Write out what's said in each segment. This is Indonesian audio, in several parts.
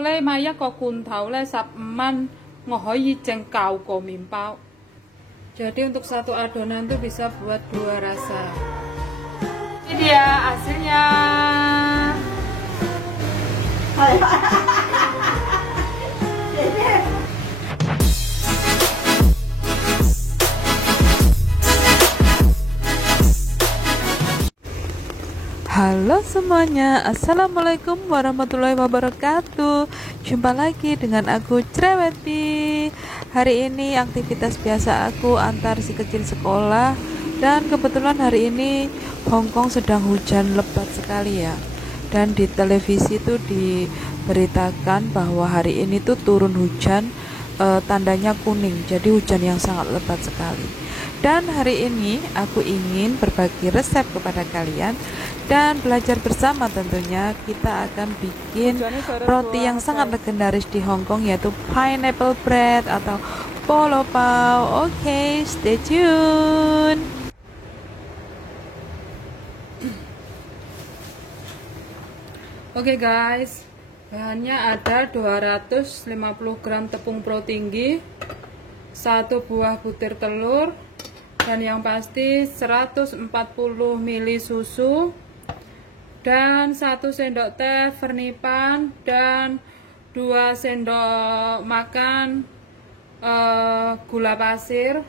我咧买一个罐头咧15蚊，我可以蒸9个面包。Jadi untuk satu adonan tuh bisa buat 2 rasa. Ini dia hasilnya. Halo semuanya, assalamualaikum warahmatullahi wabarakatuh. Jumpa lagi dengan aku Cereweti. Hari ini aktivitas biasa aku antar si kecil sekolah. Dan kebetulan hari ini Hongkong sedang hujan lebat sekali ya. Dan di televisi itu diberitakan bahwa hari ini tuh turun hujan, tandanya kuning. Jadi hujan yang sangat lebat sekali. Dan hari ini aku ingin berbagi resep kepada kalian dan belajar bersama. Tentunya kita akan bikin roti yang sangat legendaris di Hong Kong, yaitu pineapple bread atau polo pau. Oke, stay tune. Oke guys, bahannya ada 250 gram tepung pro tinggi, 1 buah butir telur, dan yang pasti 140 ml susu, dan 1 sendok teh vernipan, dan 2 sendok makan gula pasir,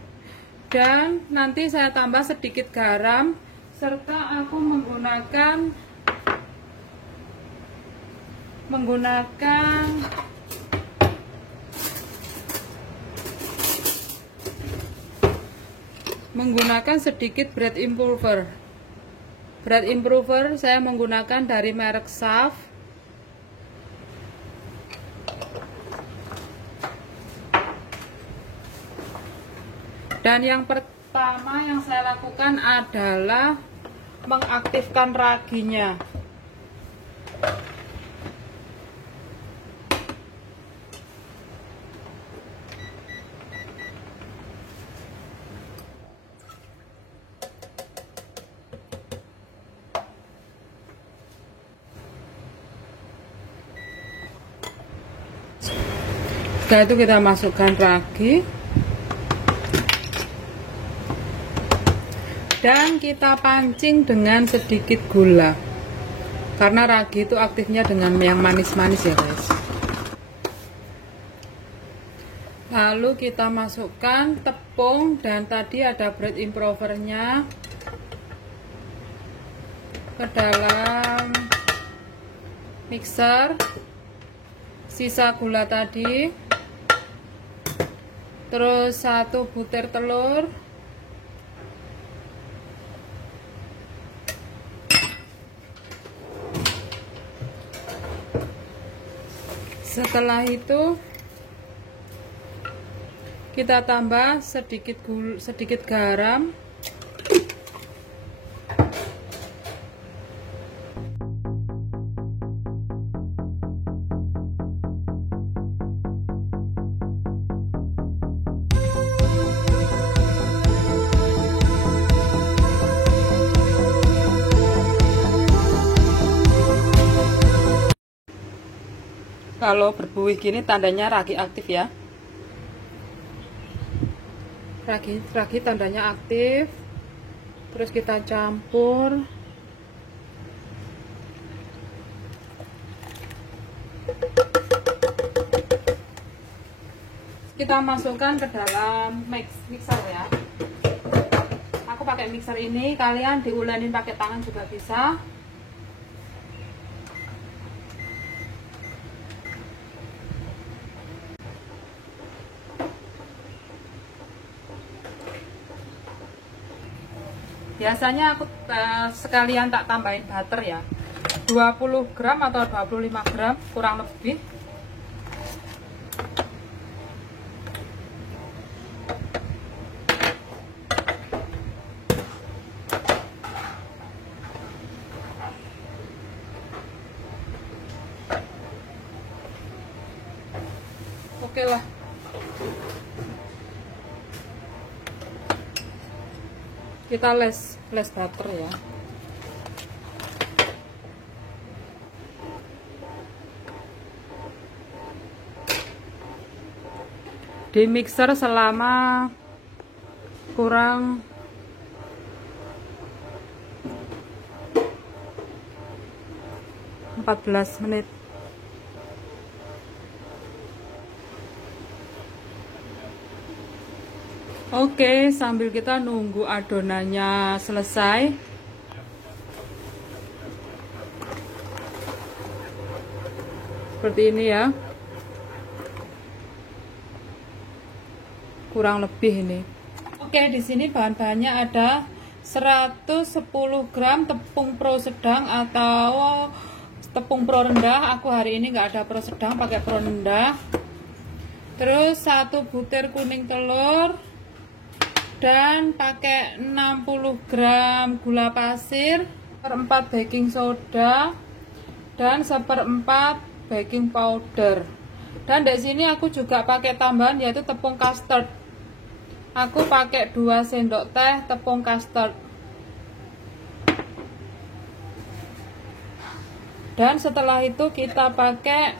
dan nanti saya tambah sedikit garam, serta aku menggunakan sedikit bread improver. Bread improver saya menggunakan dari merek Saf. Dan yang pertama yang saya lakukan adalah mengaktifkan raginya. Setelah itu kita masukkan ragi dan kita pancing dengan sedikit gula, karena ragi itu aktifnya dengan yang manis-manis ya guys. Lalu kita masukkan tepung, dan tadi ada bread improvernya ke dalam mixer, sisa gula tadi, terus 1 butir telur, setelah itu kita tambah sedikit garam, kalau berbuih gini tandanya ragi aktif ya. Ragi tandanya aktif. Terus kita campur. Kita masukkan ke dalam mixer ya. Aku pakai mixer ini, kalian diulenin pakai tangan juga bisa. Biasanya aku sekalian tak tambahin butter ya, 20 gram atau 25 gram kurang lebih. Oke lah. Kita les butter ya. di mixer selama kurang 14 menit. Oke, sambil kita nunggu adonannya selesai, seperti ini ya, kurang lebih ini. Oke, di sini bahan-bahannya ada 110 gram tepung pro sedang atau tepung pro rendah. Aku hari ini nggak ada pro sedang, pakai pro rendah. Terus 1 butir kuning telur, dan pakai 60 gram gula pasir, 1/4 baking soda, dan 1/4 baking powder. Dan di sini aku juga pakai tambahan yaitu tepung custard. Aku pakai 2 sendok teh tepung custard. Dan setelah itu kita pakai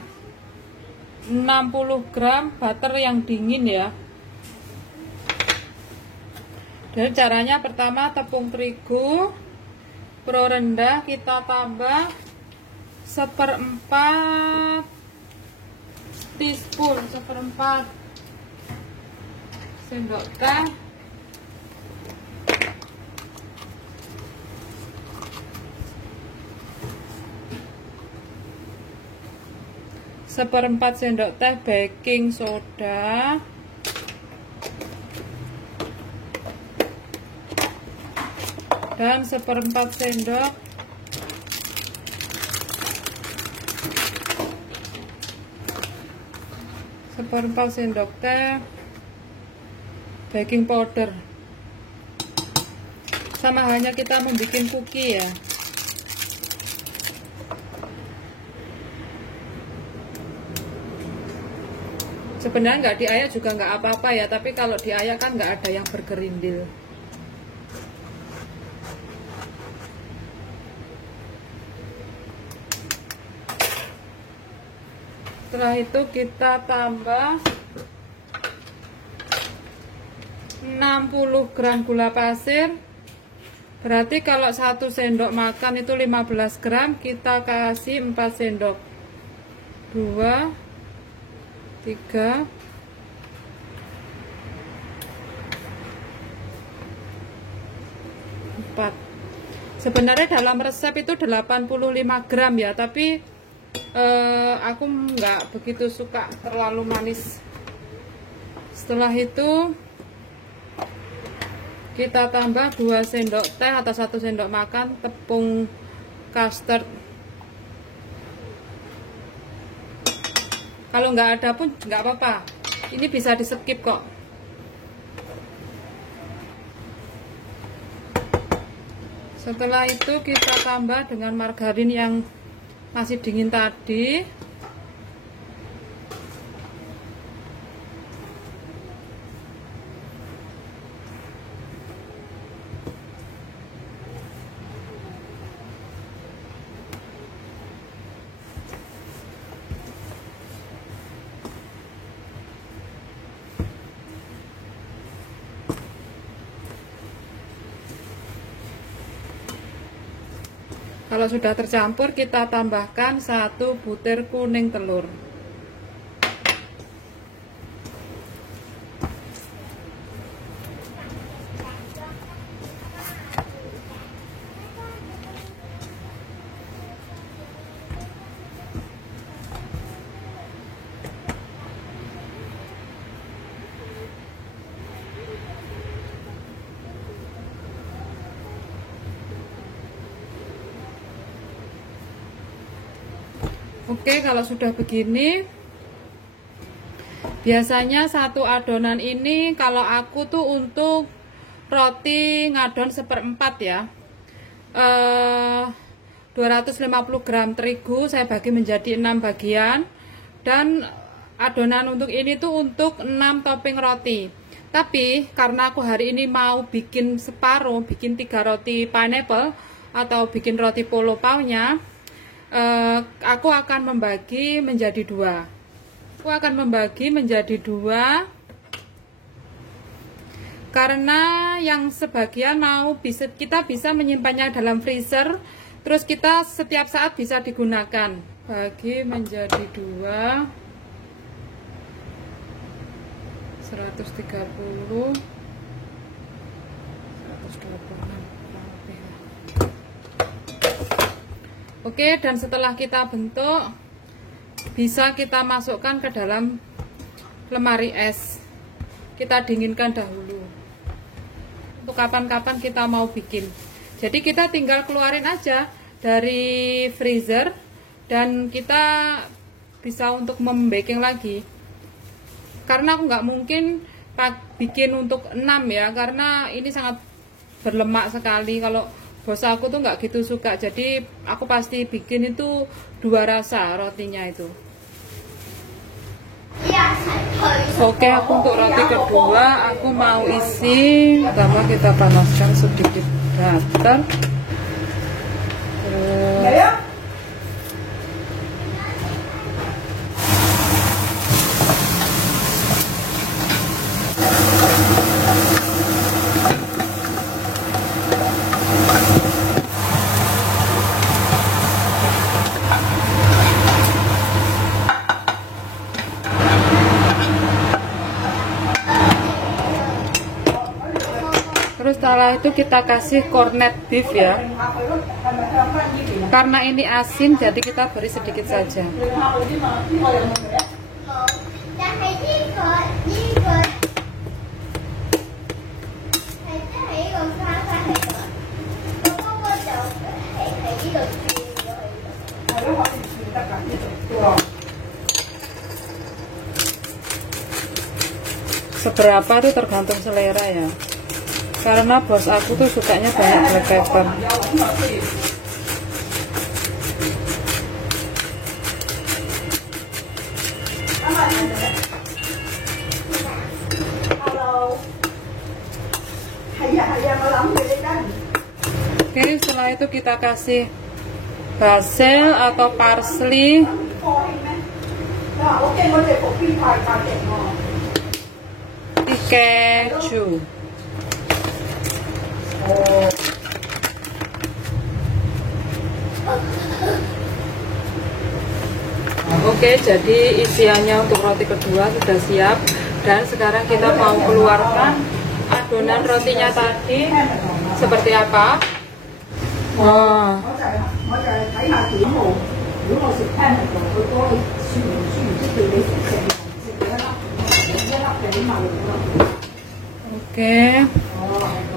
60 gram butter yang dingin ya. Dan caranya pertama, tepung terigu pro rendah kita tambah 1/4 teaspoon, 1/4 sendok teh. Seperempat sendok teh baking soda. Dan 1/4 sendok teh baking powder. Sama halnya kita membuat cookie ya. Sebenarnya nggak diayak juga nggak apa-apa ya, tapi kalau diayak kan nggak ada yang bergerindil. Setelah itu kita tambah 60 gram gula pasir. Berarti kalau 1 sendok makan itu 15 gram, kita kasih 4 sendok. 2, 3, 4. Sebenarnya dalam resep itu 85 gram ya, tapi aku nggak begitu suka terlalu manis. Setelah itu kita tambah 2 sendok teh atau 1 sendok makan tepung custard. Kalau nggak ada pun nggak apa-apa, ini bisa di skip kok. Setelah itu kita tambah dengan margarin yang masih dingin tadi. Kalau sudah tercampur, kita tambahkan 1 butir kuning telur. Oke, kalau sudah begini, biasanya satu adonan ini kalau aku tuh untuk roti ngadon 1/4 ya. 250 gram terigu saya bagi menjadi 6 bagian, dan adonan untuk ini tuh untuk 6 topping roti. Tapi karena aku hari ini mau bikin separuh, bikin 3 roti pineapple atau bikin roti polo paunya, aku akan membagi menjadi 2. Aku akan membagi menjadi 2 Karena yang sebagian kita bisa menyimpannya dalam freezer, terus kita setiap saat bisa digunakan. Bagi menjadi 2, 130, 126. Oke, dan setelah kita bentuk, bisa kita masukkan ke dalam lemari es. Kita dinginkan dahulu untuk kapan-kapan kita mau bikin. Jadi kita tinggal keluarin aja dari freezer dan kita bisa untuk membaking lagi. Karena aku nggak mungkin bikin untuk 6 ya, karena ini sangat berlemak sekali. Kalau bos aku tuh nggak gitu suka, jadi aku pasti bikin itu 2 rasa rotinya itu. Oke, aku untuk roti kedua aku mau isi. Pertama kita panaskan sedikit butter. Terus setelah itu kita kasih corned beef ya. Karena ini asin jadi kita beri sedikit saja. Seberapa itu tergantung selera ya. Karena bos aku tuh sukanya banyak black pepper. Oke, setelah itu kita kasih basil atau parsley. Keju. Oke, jadi isiannya untuk roti kedua sudah siap. Dan sekarang kita mau keluarkan adonan rotinya tadi. Seperti apa? Wah. Oke.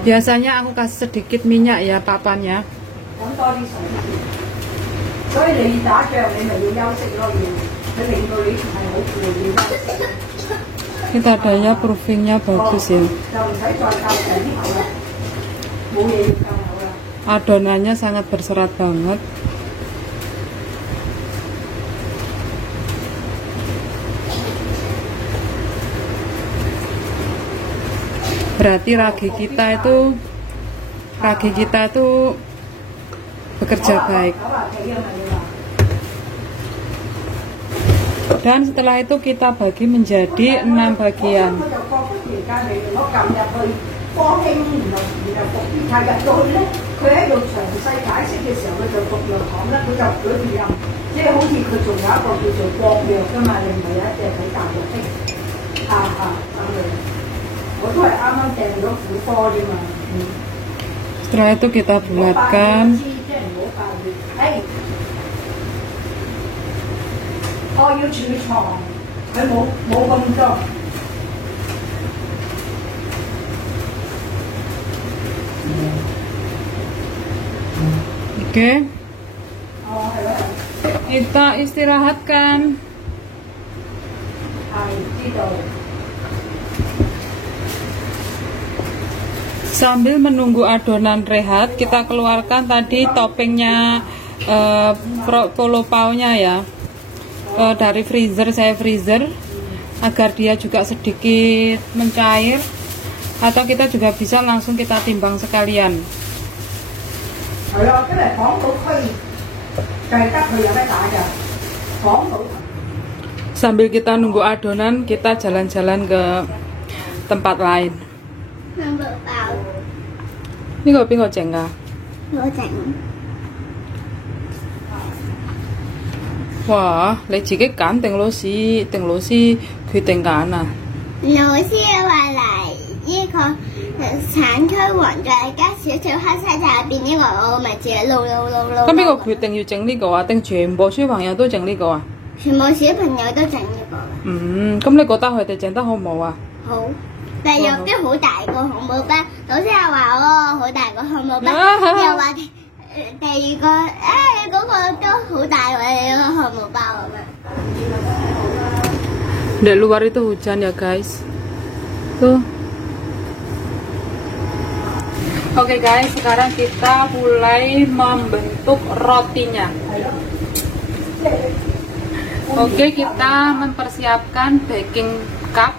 Biasanya aku kasih sedikit minyak ya papannya. Kita adanya proofingnya bagus ya. Adonannya sangat berserat banget. Berarti ragi kita itu bekerja baik. Dan setelah itu kita bagi menjadi 6 bagian. Setelah itu kita bulatkan. Oke. Kita istirahatkan. Sambil menunggu adonan rehat, kita keluarkan tadi toppingnya polo paunya ya, dari freezer. Saya freezer agar dia juga sedikit mencair, atau kita juga bisa langsung kita timbang sekalian. Sambil kita nunggu adonan, kita jalan-jalan ke tempat lain. Năm bự bào. 呢個邊個整啊？ 我整。哇！你自己揀定老師決定揀啊？老師話嚟呢個橙區黃再加少少黑色就係變呢個，我咪自己撈。咁邊個決定要整呢個啊？定全部小朋友都整呢個啊？全部小朋友都整呢個。咁你覺得佢哋整得好唔好啊？好，但有啲好大個漢堡包，老師又話我好大個漢堡包，又話第二個嗰個都好大喎，個漢堡包咁樣。Di luar itu hujan ya guys. Tuh. Oke guys, sekarang kita mulai membentuk rotinya. Oke, kita mempersiapkan baking cup.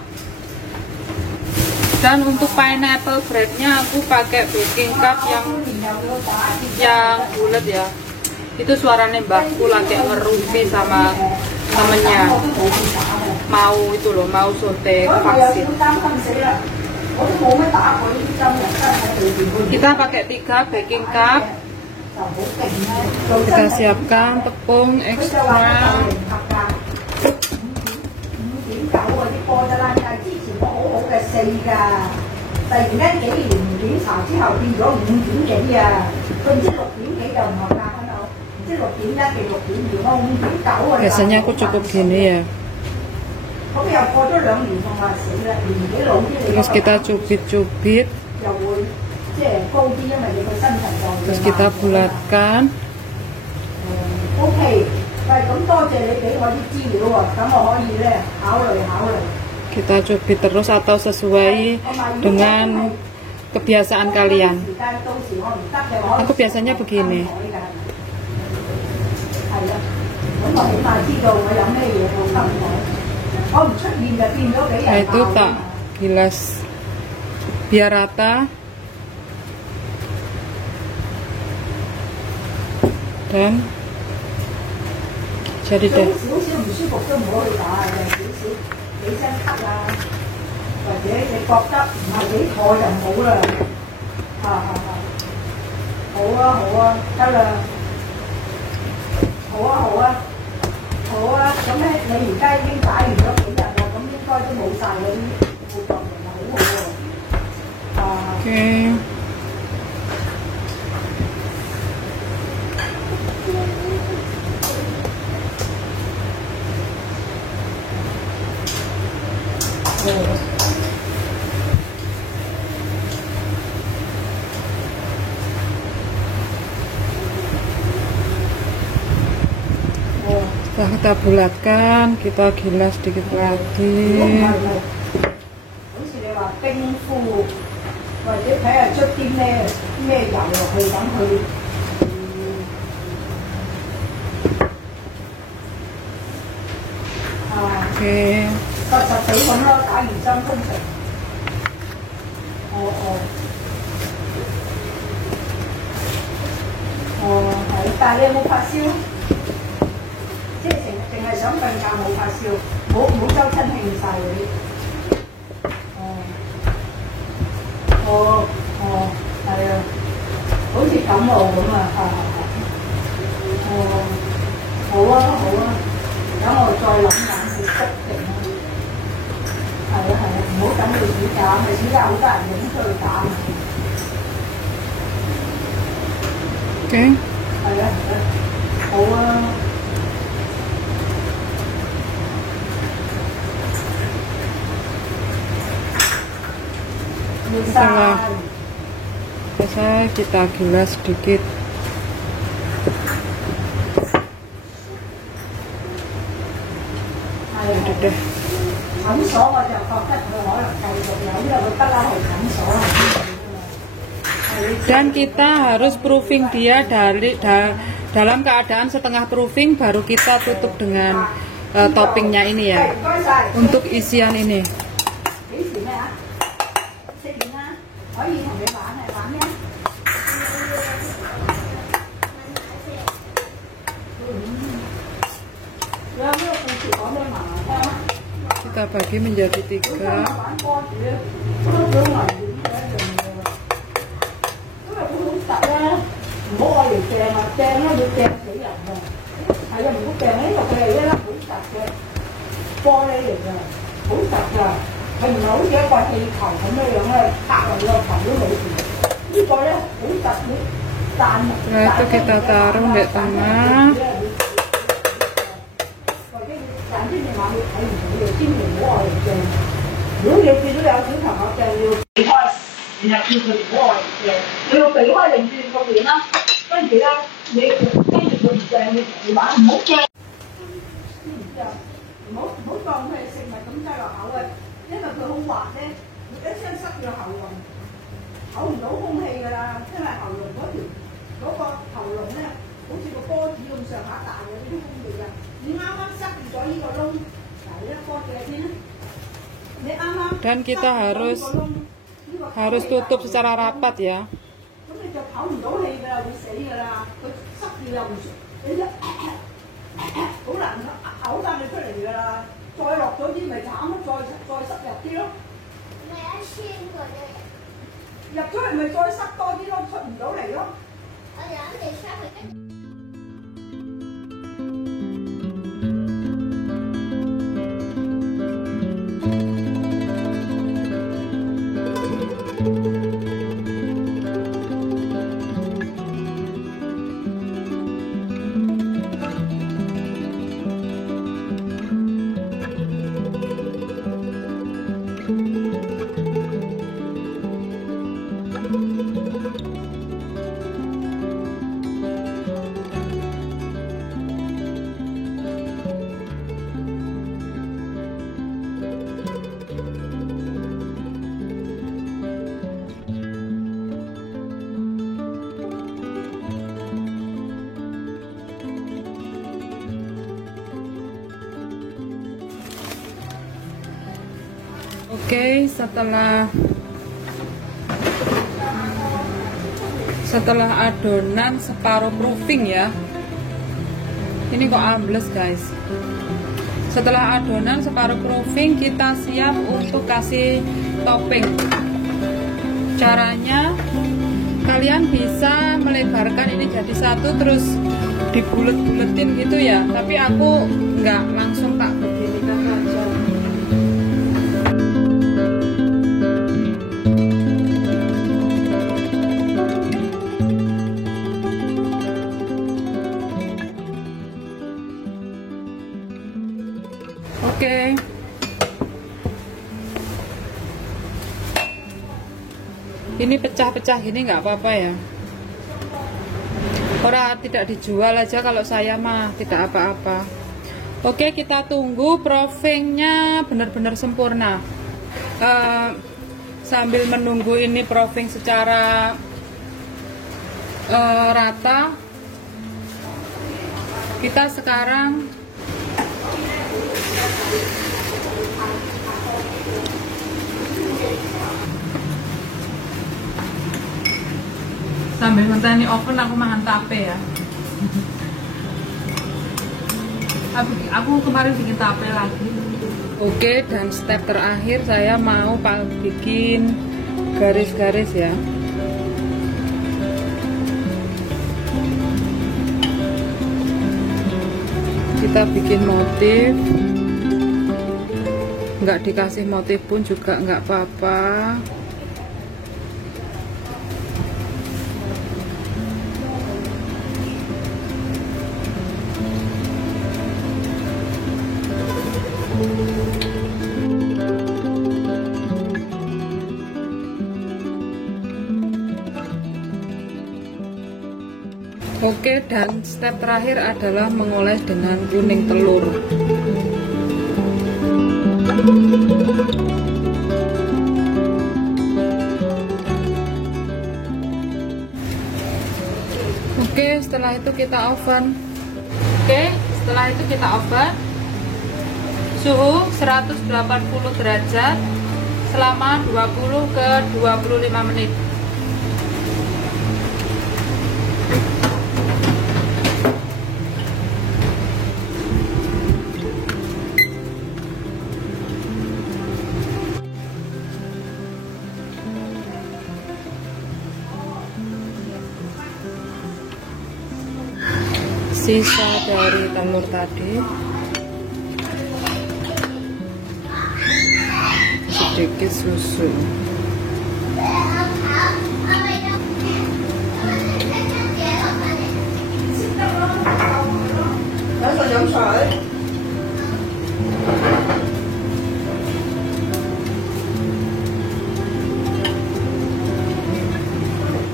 Dan untuk pineapple breadnya aku pakai baking cup yang bulat ya. Itu suaranya mbakku lagi ngerupi sama temennya. Mau itu loh, mau sote vaksin. Kita pakai 3 baking cup. Kita siapkan tepung ekstra. Biasanya aku cukup gini ya. Terus kita cubit-cubit. Terus kita bulatkan. Kita cubit terus atau sesuai dengan kebiasaan kalian. Aku biasanya begini. Nah itu tak gilas biar rata dan jadi deh. Oke. Setelah kita bulatkan, kita gilas sedikit lagi. Oke. Setelah selesai kita gilas sedikit. Udah deh. Dan kita harus proofing dia dalam keadaan setengah proofing, baru kita tutup dengan toppingnya ini ya, untuk isian ini. Kita bagi menjadi 3. 唔好愛嚟掟啊！掟咧會掟死人㗎。係啊，唔好掟，因為佢係一粒好實嘅玻璃嚟㗎，好實㗎。佢唔係好似一個氣球咁樣咧，拍落個頭都冇事。呢個咧好實啲，彈。Setelah itu kita taruh di tengah. Dan kita harus tutup secara rapat ya. Oke, setelah adonan separuh proofing ya. Ini kok ambles guys. Setelah adonan separuh proofing, kita siap untuk kasih topping. Caranya kalian bisa melebarkan ini jadi satu terus dibulet-buletin gitu ya. Tapi aku nggak langsung tak beginikan aja. Oke. Ini pecah-pecah gini nggak apa-apa ya. Orang tidak dijual aja, kalau saya mah tidak apa-apa. Oke, kita tunggu proofingnya benar-benar sempurna. Sambil menunggu ini proofing secara rata, kita sekarang sambil ngenteni oven aku makan tape ya. Aku kemarin bikin tape lagi. Oke, dan step terakhir saya mau bikin garis-garis ya. Kita bikin motif. Nggak dikasih motif pun juga nggak apa-apa. Oke, dan step terakhir adalah mengoles dengan kuning telur. Oke, setelah itu kita oven. Suhu 180 derajat selama 20 ke 25 menit. sisa dari telur tadi, sedikit susu.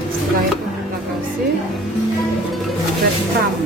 Setelah itu kita kasih breadcrumb.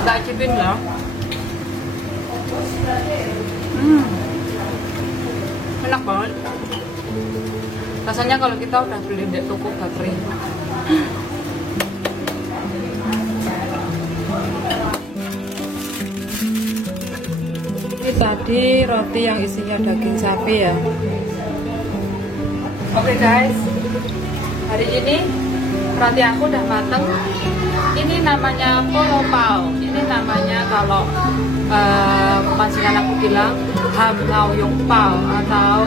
Tak cipin lah. Enak banget. Rasanya kalau kita udah beli di toko bakery. Ini tadi roti yang isinya daging sapi ya. Oke guys, hari ini roti aku udah mateng. Ini namanya polo pao. Ini namanya kalau majikan aku bilang ham ngao yok pao atau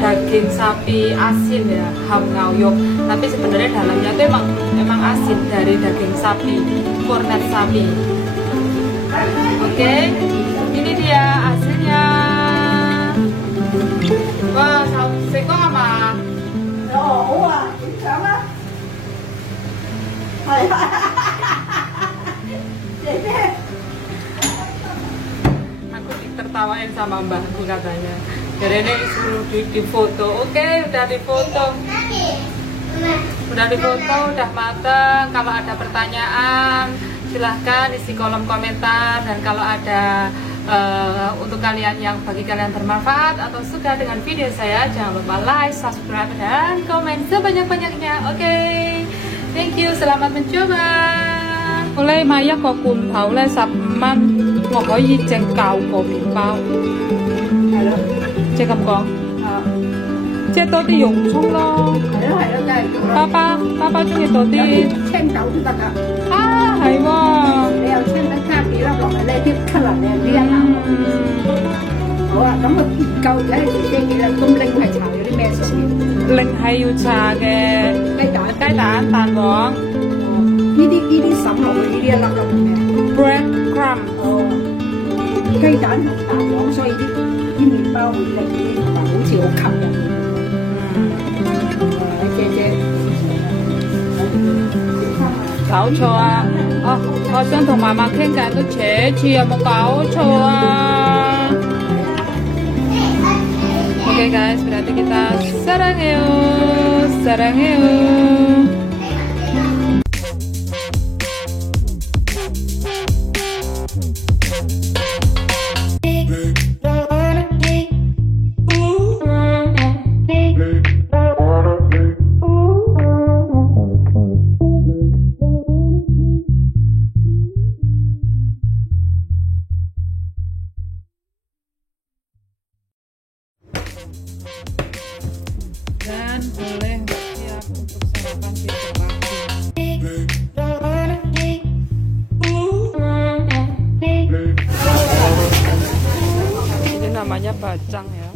daging sapi asin ya, ham ngao yok. Tapi sebenarnya dalamnya itu emang asin dari daging sapi, kornet sapi. Oke, ini dia hasilnya. Wah, seko apa? Oh, wah, sama. Aku ditertawain sama mbahku katanya. Jadi ini disuruh di foto. Oke, udah difoto. Udah difoto, udah mateng. Kalau ada pertanyaan, silahkan isi kolom komentar. Dan kalau ada untuk kalian yang bagi kalian bermanfaat atau suka dengan video saya, jangan lupa like, subscribe, dan komen sebanyak-banyaknya. Oke. Thank you, selamat mencoba. Oleh Maya có罐頭咧10蚊，我可以整9個麵包。係咯，即係咁講。即係多啲洋葱咯。係咯，梗係。爸爸中意多啲。青豆都得㗎。啊，係喎。你又青得加幾粒落嚟咧，啲吸能靚啲啊！好啊，咁我研究而家你自己幾粒，咁拎係搽咗啲咩上面？另係要搽嘅雞蛋、蛋黃。呢啲滲落去呢啲一粒粒嘅 breadcrumb。哦，雞蛋同蛋黃，所以啲麵包會靚啲，同埋好似好吸引。姐。搞錯啊！我想同媽媽傾偈都扯住，有冇搞錯啊？Oke guys, berarti kita sarang yuk. Dan boleh siap untuk sarapan besok pagi. Ini namanya bacang ya.